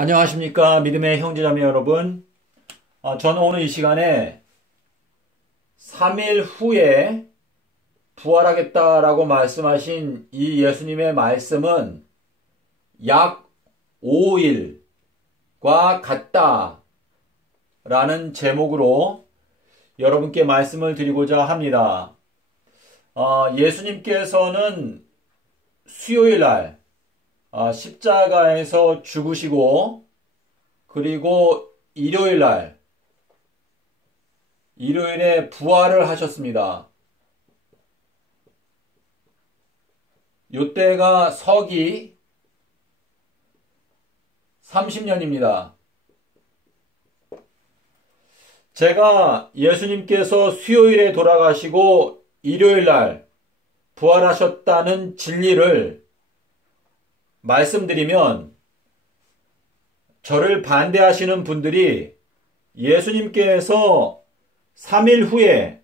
안녕하십니까 믿음의 형제자매 여러분. 저는 오늘 이 시간에 3일 후에 부활하겠다라고 말씀하신 이 예수님의 말씀은 약 5일과 같다 라는 제목으로 여러분께 말씀을 드리고자 합니다. 예수님께서는 수요일날 십자가에서 죽으시고, 그리고 일요일에 부활을 하셨습니다. 요때가 서기 30년입니다. 제가 예수님께서 수요일에 돌아가시고 일요일날 부활하셨다는 진리를 말씀드리면 저를 반대하시는 분들이 예수님께서 3일 후에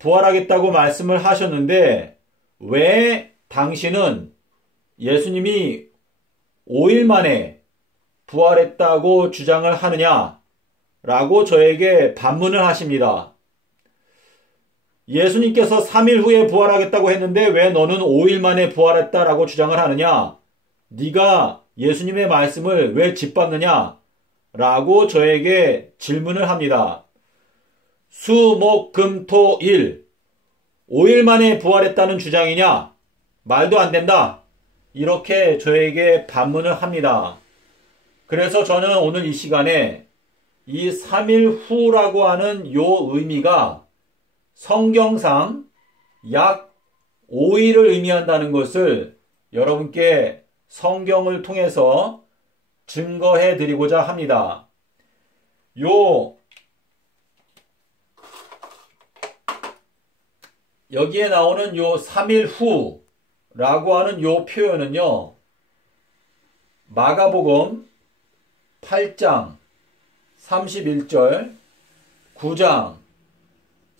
부활하겠다고 말씀을 하셨는데 왜 당신은 예수님이 5일 만에 부활했다고 주장을 하느냐 라고 저에게 반문을 하십니다. 예수님께서 3일 후에 부활하겠다고 했는데 왜 너는 5일 만에 부활했다라고 주장을 하느냐? 네가 예수님의 말씀을 왜 짓밟느냐? 라고 저에게 질문을 합니다. 수, 목, 금, 토, 일 5일 만에 부활했다는 주장이냐? 말도 안 된다. 이렇게 저에게 반문을 합니다. 그래서 저는 오늘 이 시간에 이 3일 후라고 하는 요 의미가 성경상 약 5일을 의미한다는 것을 여러분께 성경을 통해서 증거해 드리고자 합니다. 여기에 나오는 요 3일 후라고 하는 요 표현은요, 마가복음 8장 31절, 9장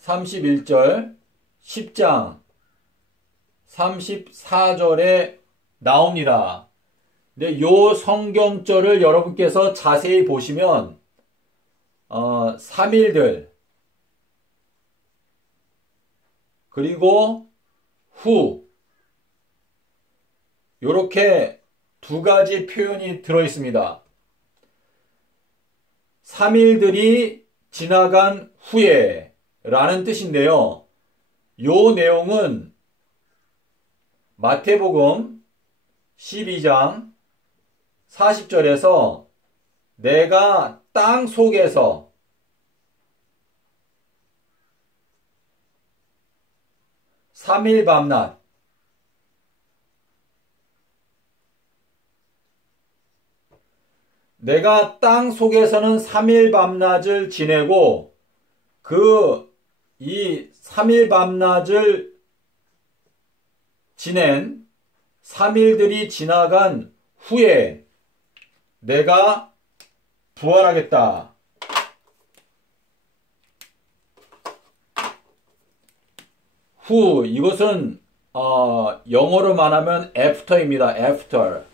31절, 10장 34절에 나옵니다. 근데 요 성경절을 여러분께서 자세히 보시면 3일들 그리고 후 요렇게 두 가지 표현이 들어 있습니다. 3일들이 지나간 후에 라는 뜻인데요. 요 내용은 마태복음 12장 40절에서 내가 땅 속에서 삼일 밤낮 내가 땅 속에서는 3일 밤낮을 지내고 이 3일 밤낮을 지낸 3일들이 지나간 후에 내가 부활하겠다. 후, 이것은 영어로 말하면 after입니다. after.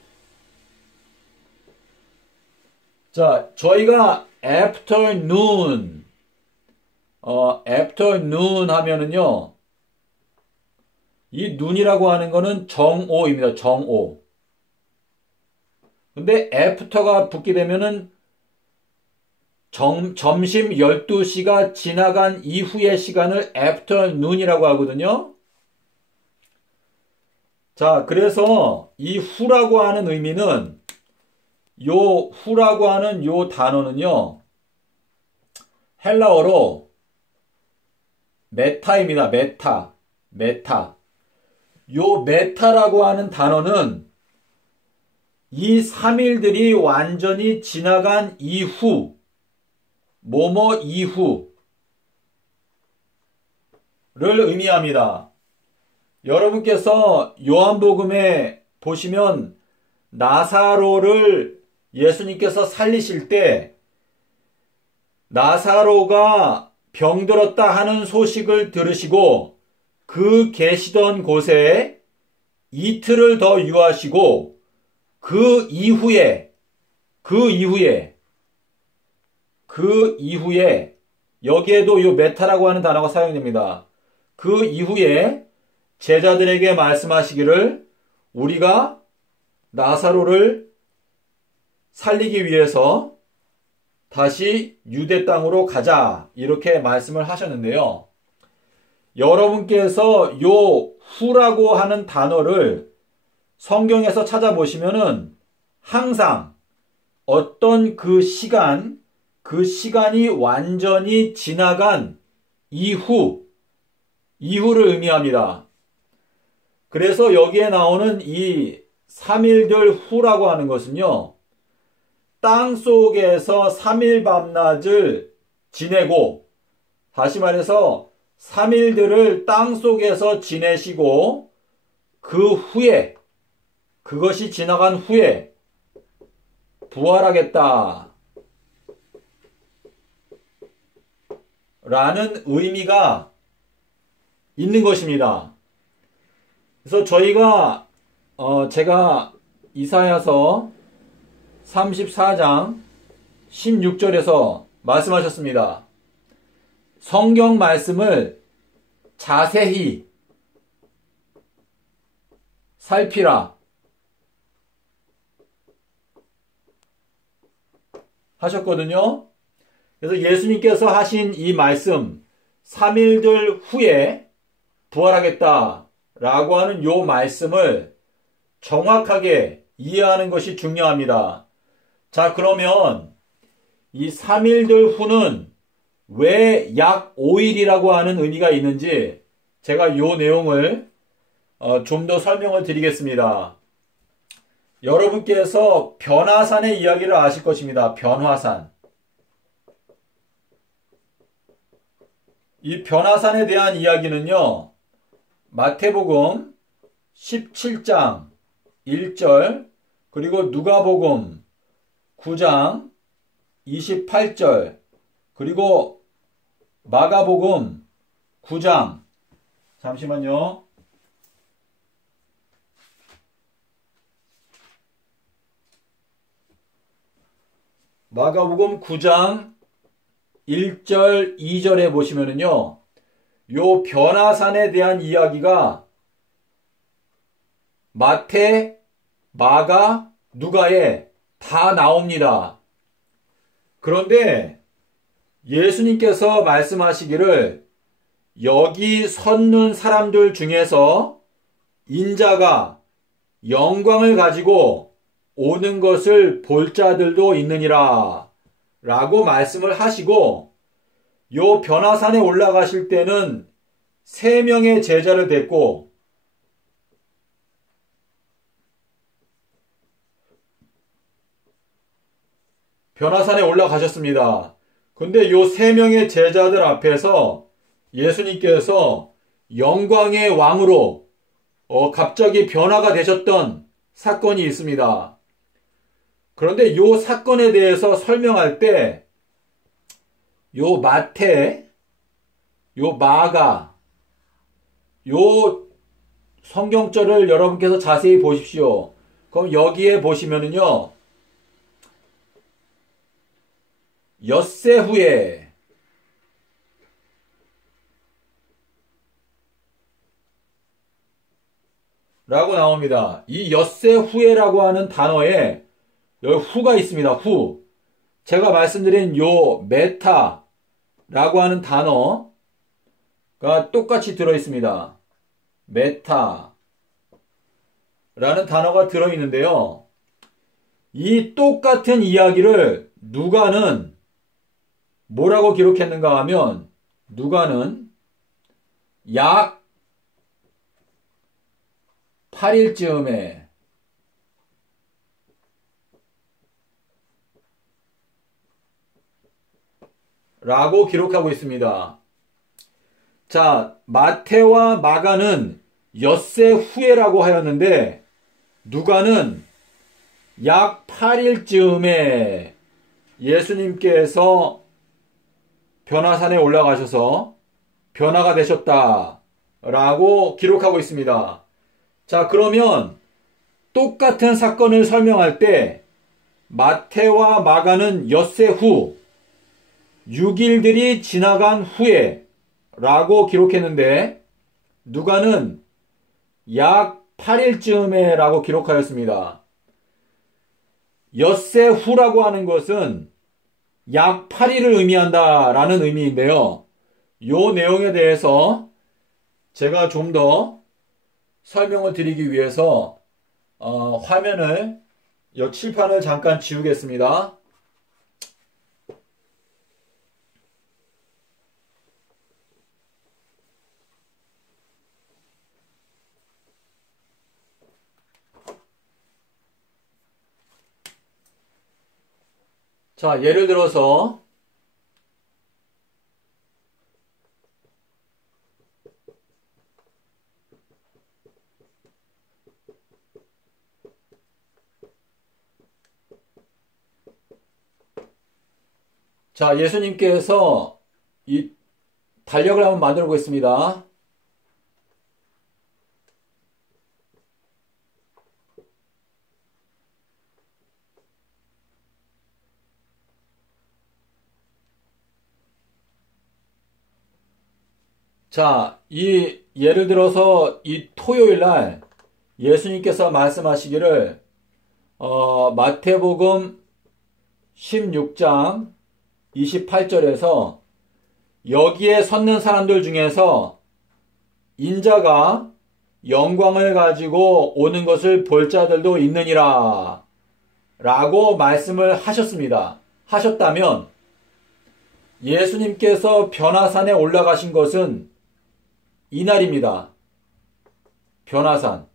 자, 저희가 afternoon 하면은요, 이 눈이라고 하는 거는 정오입니다. 정오. 근데 after가 붙게 되면은 점심 12시가 지나간 이후의 시간을 afternoon이라고 하거든요. 자, 그래서 이 후라고 하는 의미는 요 후라고 하는 요 단어는요, 헬라어로 메타입니다. 메타. 요 메타라고 하는 단어는 이 3일들이 완전히 지나간 이후, 뭐뭐 이후를 의미합니다. 여러분께서 요한복음에 보시면 나사로를 예수님께서 살리실 때 나사로가 병들었다 하는 소식을 들으시고 그 계시던 곳에 이틀을 더 유하시고 그 이후에 그 이후에 여기에도 요 메타라고 하는 단어가 사용됩니다. 그 이후에 제자들에게 말씀하시기를 우리가 나사로를 살리기 위해서 다시 유대 땅으로 가자 이렇게 말씀을 하셨는데요. 여러분께서 요 후라고 하는 단어를 성경에서 찾아보시면은 항상 어떤 그 시간이 완전히 지나간 이후를 의미합니다. 그래서 여기에 나오는 이 3일들 후라고 하는 것은요, 땅 속에서 3일 밤낮을 지내고, 다시 말해서 3일들을 땅 속에서 지내시고, 그 후에, 그것이 지나간 후에 부활하겠다 라는 의미가 있는 것입니다. 그래서 제가 이사야서 34장 16절에서 말씀하셨습니다. 성경 말씀을 자세히 살피라 하셨거든요. 그래서 예수님께서 하신 이 말씀 3일들 후에 부활하겠다 라고 하는 요 말씀을 정확하게 이해하는 것이 중요합니다. 자, 그러면 이 3일들 후는 왜 약 5일이라고 하는 의미가 있는지 제가 요 내용을 좀 더 설명을 드리겠습니다. 여러분께서 변화산의 이야기를 아실 것입니다. 변화산. 이 변화산에 대한 이야기는요, 마태복음 17장 1절, 그리고 누가복음 9장 28절, 그리고 마가복음 9장, 잠시만요. 마가복음 9장 1절, 2절에 보시면은요, 요 변화산에 대한 이야기가 마태, 마가, 누가에 다 나옵니다. 그런데 예수님께서 말씀하시기를 여기 섰는 사람들 중에서 인자가 영광을 가지고 오는 것을 볼 자들도 있느니라 라고 말씀을 하시고, 요 변화산에 올라가실 때는 3명의 제자를 데리고 변화산에 올라가셨습니다. 근데 요 3명의 제자들 앞에서 예수님께서 영광의 왕으로 갑자기 변화가 되셨던 사건이 있습니다. 그런데 요 사건에 대해서 설명할 때 요 마태, 요 마가, 요 성경절을 여러분께서 자세히 보십시오. 그럼 여기에 보시면은요, 엿새 후에 라고 나옵니다. 이 엿새 후에라고 하는 단어에 여기 후가 있습니다. 후. 제가 말씀드린 요 메타라고 하는 단어가 똑같이 들어있습니다. 메타라는 단어가 들어있는데요. 이 똑같은 이야기를 누가는 뭐라고 기록했는가 하면, 누가는 약 8일쯤에 라고 기록하고 있습니다. 자, 마태와 마가는 엿새 후에라고 하였는데, 누가는 약 8일쯤에 예수님께서 변화산에 올라가셔서 변화가 되셨다 라고 기록하고 있습니다. 자, 그러면 똑같은 사건을 설명할 때 마태와 마가는 엿새 후 6일들이 지나간 후에 라고 기록했는데 누가는 약 8일쯤에 라고 기록하였습니다. 엿새 후라고 하는 것은 약 8일을 의미한다 라는 의미인데요. 이 내용에 대해서 제가 좀 더 설명을 드리기 위해서 화면을 이 칠판을 잠깐 지우겠습니다. 자, 예를 들어서 자, 예수님께서 이 달력을 한번 만들어 보겠습니다. 자, 예를 들어서 이 토요일 날 예수님께서 말씀하시기를 마태복음 16장 28절에서 여기에 섰는 사람들 중에서 인자가 영광을 가지고 오는 것을 볼 자들도 있느니라 라고 말씀을 하셨다면 예수님께서 변화산에 올라가신 것은 이날입니다. 변화산.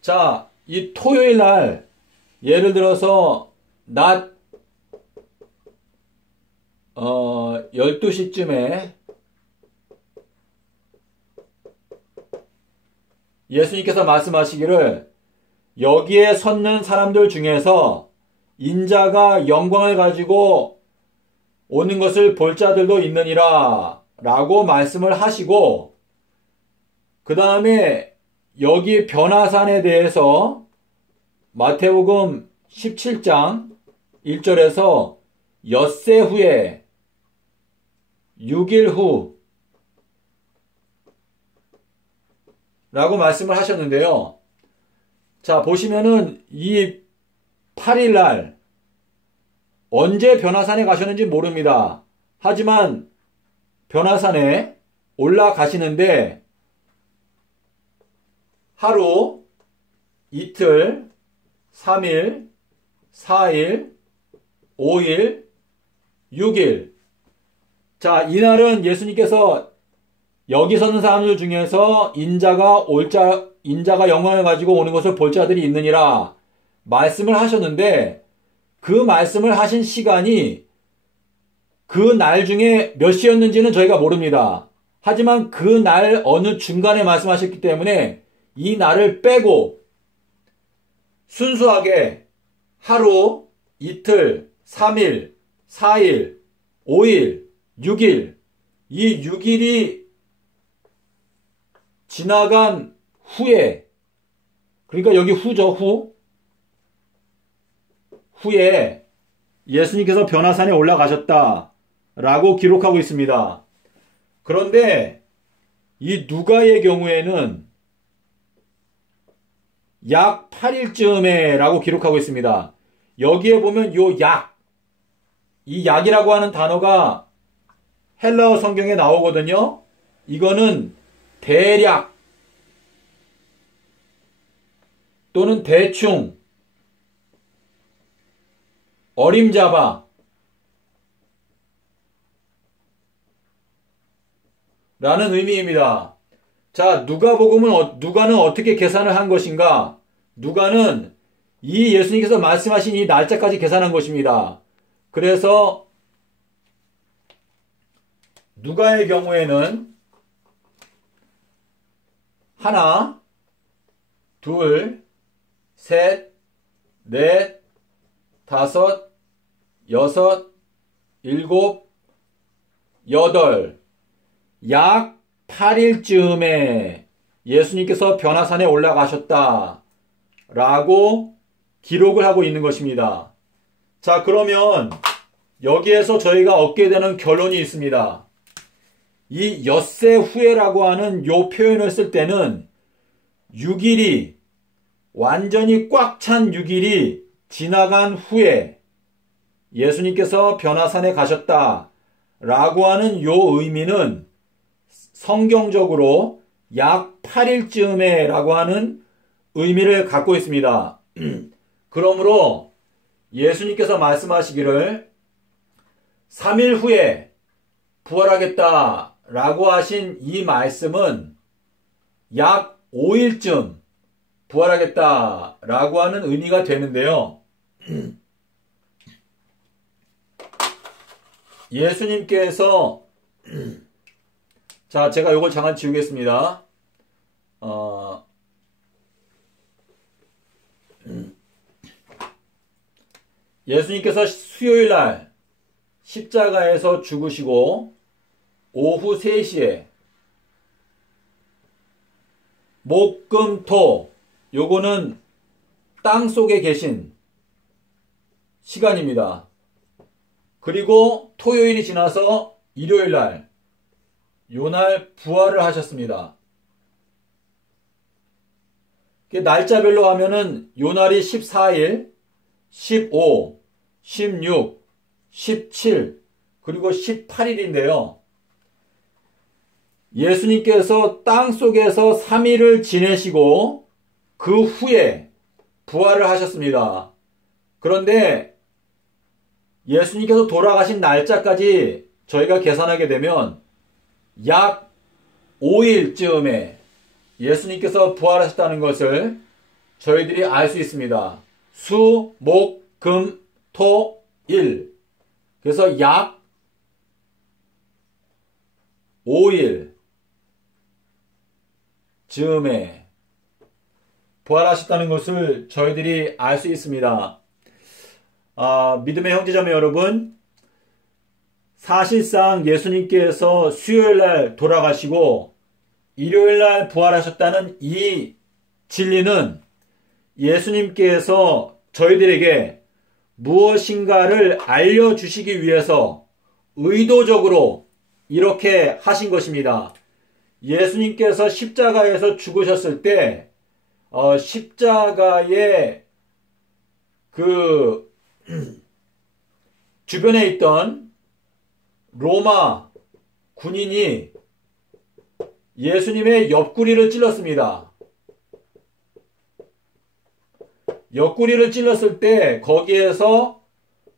자, 이 토요일 날 예를 들어서 낮 12시쯤에 예수님께서 말씀하시기를 여기에 섰는 사람들 중에서 인자가 영광을 가지고 오는 것을 볼 자들도 있느니라 라고 말씀을 하시고 그 다음에 여기 변화산에 대해서 마태복음 17장 1절에서 엿새 후에 6일 후 라고 말씀을 하셨는데요. 자, 보시면은 이 8일 날 언제 변화산에 가셨는지 모릅니다. 하지만 변화산에 올라가시는데 하루, 이틀, 3일, 4일, 5일, 6일. 자, 이날은 예수님께서 여기 서는 사람들 중에서 인자가 영광을 가지고 오는 것을 볼 자들이 있느니라 말씀을 하셨는데 그 말씀을 하신 시간이 그 날 중에 몇 시였는지는 저희가 모릅니다. 하지만 그 날 어느 중간에 말씀하셨기 때문에 이 날을 빼고 순수하게 하루, 이틀, 3일, 4일, 5일, 6일 이 6일이 지나간 후에 그러니까 여기 후죠. 후에 예수님께서 변화산에 올라가셨다라고 기록하고 있습니다. 그런데 이 누가의 경우에는 약 8일쯤에 라고 기록하고 있습니다. 여기에 보면 이 약이라고 하는 단어가 헬라어 성경에 나오거든요. 이거는 대략 또는 대충 어림잡아 라는 의미입니다. 자, 누가는 어떻게 계산을 한 것인가? 누가는 이 예수님께서 말씀하신 이 날짜까지 계산한 것입니다. 그래서 누가의 경우에는 하나, 둘, 셋, 넷, 다섯, 여섯, 일곱, 여덟, 약 8일쯤에 예수님께서 변화산에 올라가셨다 라고 기록을 하고 있는 것입니다. 자, 그러면 여기에서 저희가 얻게 되는 결론이 있습니다. 이 엿새 후에라고 하는 요 표현을 쓸 때는 6일이 완전히 꽉 찬 6일이 지나간 후에 예수님께서 변화산에 가셨다 라고 하는 요 의미는 성경적으로 약 8일쯤에 라고 하는 의미를 갖고 있습니다. 그러므로 예수님께서 말씀하시기를 3일 후에 부활하겠다 라고 하신 이 말씀은 약 5일쯤 부활하겠다 라고 하는 의미가 되는데요. 예수님께서 자, 제가 요걸 잠깐 지우겠습니다. 예수님께서 수요일날 십자가에서 죽으시고 오후 3시에 목, 금, 토 요거는 땅 속에 계신 시간입니다. 그리고 토요일이 지나서 일요일날 요날 부활을 하셨습니다. 날짜별로 하면은 요날이 14일, 15, 16, 17, 그리고 18일인데요. 예수님께서 땅 속에서 3일을 지내시고 그 후에 부활을 하셨습니다. 그런데 예수님께서 돌아가신 날짜까지 저희가 계산하게 되면 약 5일쯤에 예수님께서 부활하셨다는 것을 저희들이 알 수 있습니다. 수, 목, 금, 토, 일. 그래서 약 5일 즈음에 부활하셨다는 것을 저희들이 알 수 있습니다. 믿음의 형제자매 여러분, 사실상 예수님께서 수요일날 돌아가시고 일요일날 부활하셨다는 이 진리는 예수님께서 저희들에게 무엇인가를 알려주시기 위해서 의도적으로 이렇게 하신 것입니다. 예수님께서 십자가에서 죽으셨을 때 십자가의 그 주변에 있던 로마 군인이 예수님의 옆구리를 찔렀습니다. 옆구리를 찔렀을 때 거기에서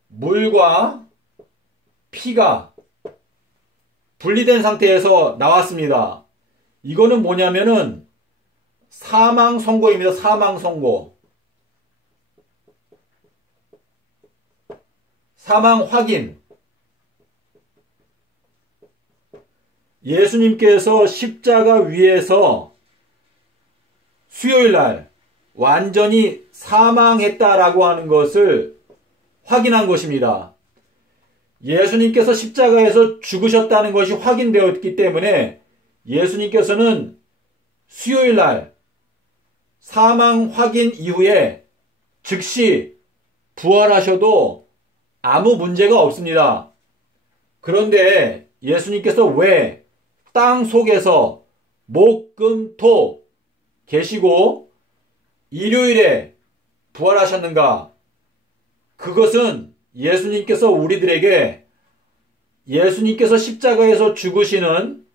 물과 피가 분리된 상태에서 나왔습니다. 이거는 뭐냐면은 사망 선고입니다. 사망 선고. 사망 확인. 예수님께서 십자가 위에서 수요일날 완전히 사망했다라고 하는 것을 확인한 것입니다. 예수님께서 십자가에서 죽으셨다는 것이 확인되었기 때문에 예수님께서는 수요일날 사망 확인 이후에 즉시 부활하셔도 아무 문제가 없습니다. 그런데 예수님께서 왜 땅 속에서 목, 금, 토 계시고 일요일에 부활하셨는가? 그것은 예수님께서 우리들에게 예수님께서 십자가에서 죽으시는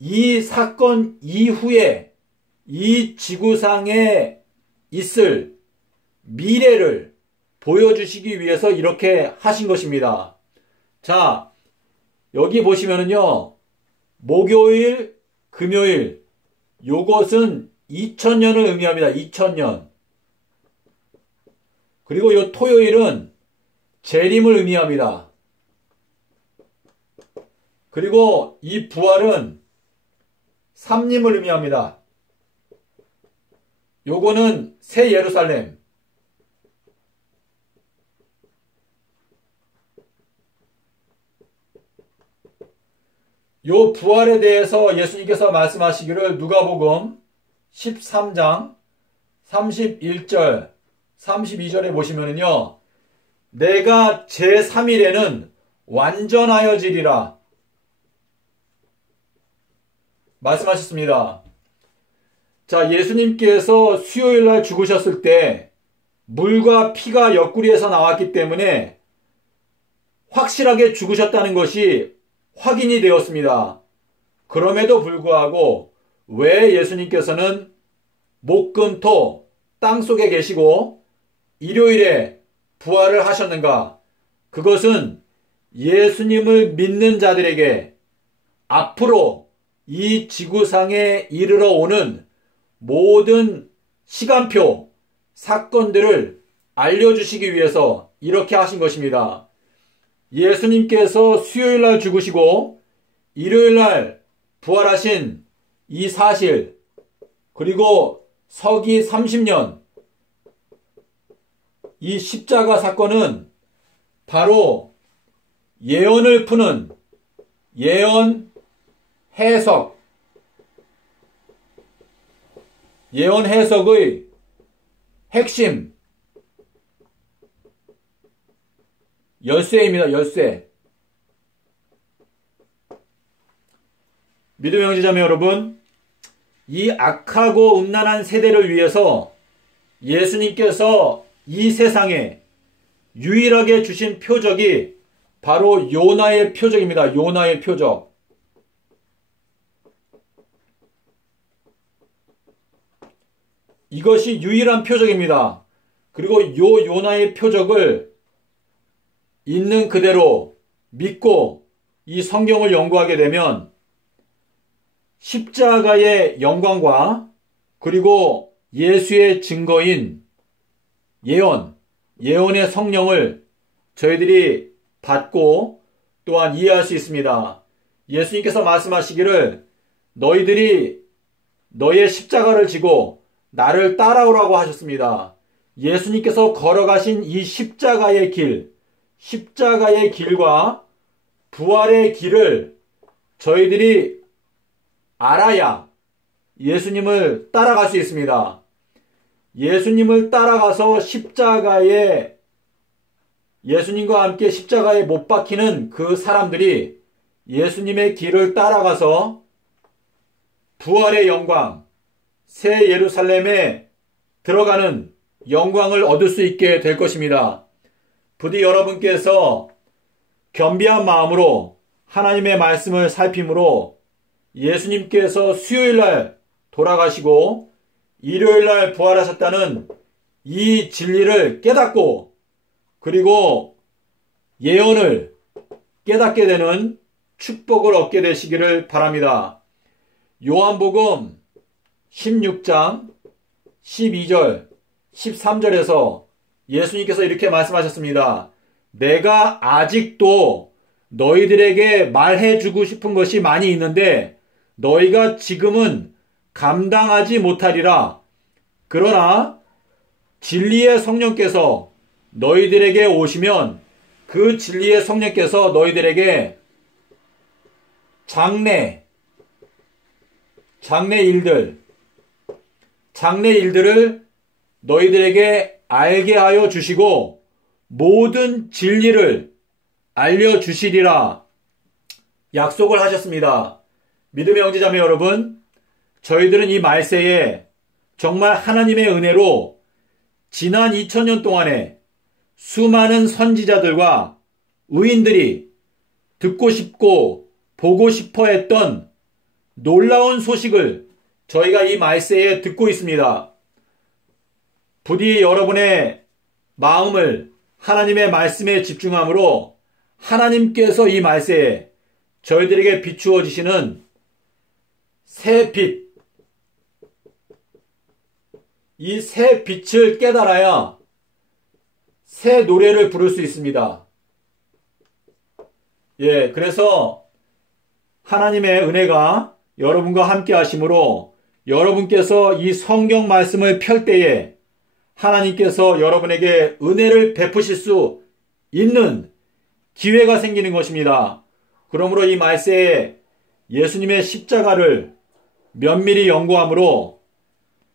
이 사건 이후에 이 지구상에 있을 미래를 보여주시기 위해서 이렇게 하신 것입니다. 자, 여기 보시면은요, 목요일, 금요일, 요것은 2000년을 의미합니다. 2000년. 그리고 요 토요일은 재림을 의미합니다. 그리고 이 부활은 삼림을 의미합니다. 요거는 새 예루살렘. 요 부활에 대해서 예수님께서 말씀하시기를 누가복음 13장 31절 32절에 보시면은요, 내가 제3일에는 완전하여지리라 말씀하셨습니다. 자, 예수님께서 수요일날 죽으셨을 때 물과 피가 옆구리에서 나왔기 때문에 확실하게 죽으셨다는 것이 확인이 되었습니다. 그럼에도 불구하고 왜 예수님께서는 목금토 땅속에 계시고 일요일에 부활을 하셨는가? 그것은 예수님을 믿는 자들에게 앞으로 이 지구상에 이르러 오는 모든 시간표, 사건들을 알려주시기 위해서 이렇게 하신 것입니다. 예수님께서 수요일날 죽으시고 일요일날 부활하신 이 사실, 그리고 서기 30년 이 십자가 사건은 바로 예언을 푸는 예언 해석, 예언 해석의 핵심 열쇠입니다. 열쇠. 믿음의 형제자매 여러분, 이 악하고 음란한 세대를 위해서 예수님께서 이 세상에 유일하게 주신 표적이 바로 요나의 표적입니다. 요나의 표적. 이것이 유일한 표적입니다. 그리고 요 요나의 표적을 있는 그대로 믿고 이 성경을 연구하게 되면 십자가의 영광과 그리고 예수의 증거인 예언의 성령을 저희들이 받고 또한 이해할 수 있습니다. 예수님께서 말씀하시기를 너희들이 너의 십자가를 지고 나를 따라오라고 하셨습니다. 예수님께서 걸어가신 이 십자가의 길과 부활의 길을 저희들이 알아야 예수님을 따라갈 수 있습니다. 예수님을 따라가서 예수님과 함께 십자가에 못 박히는 그 사람들이 예수님의 길을 따라가서 부활의 영광, 새 예루살렘에 들어가는 영광을 얻을 수 있게 될 것입니다. 부디 여러분께서 겸비한 마음으로 하나님의 말씀을 살핌으로 예수님께서 수요일날 돌아가시고 일요일날 부활하셨다는 이 진리를 깨닫고 그리고 예언을 깨닫게 되는 축복을 얻게 되시기를 바랍니다. 요한복음 16장 12절 13절에서 예수님께서 이렇게 말씀하셨습니다. 내가 아직도 너희들에게 말해주고 싶은 것이 많이 있는데 너희가 지금은 감당하지 못하리라. 그러나 진리의 성령께서 너희들에게 오시면 그 진리의 성령께서 너희들에게 장래 일들을 너희들에게 알게 하여 주시고 모든 진리를 알려주시리라 약속을 하셨습니다. 믿음의 형제자매 여러분, 저희들은 이 말세에 정말 하나님의 은혜로 지난 2000년 동안에 수많은 선지자들과 의인들이 듣고 싶고 보고 싶어 했던 놀라운 소식을 저희가 이 말세에 듣고 있습니다. 부디 여러분의 마음을 하나님의 말씀에 집중함으로 하나님께서 이 말세에 저희들에게 비추어 주시는 새 빛, 이 새 빛을 깨달아야 새 노래를 부를 수 있습니다. 그래서 하나님의 은혜가 여러분과 함께 하심으로 여러분께서 이 성경 말씀을 펼 때에 하나님께서 여러분에게 은혜를 베푸실 수 있는 기회가 생기는 것입니다. 그러므로 이 말세에 예수님의 십자가를 면밀히 연구함으로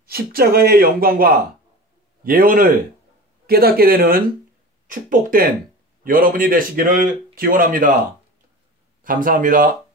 십자가의 영광과 예언을 깨닫게 되는 축복된 여러분이 되시기를 기원합니다. 감사합니다.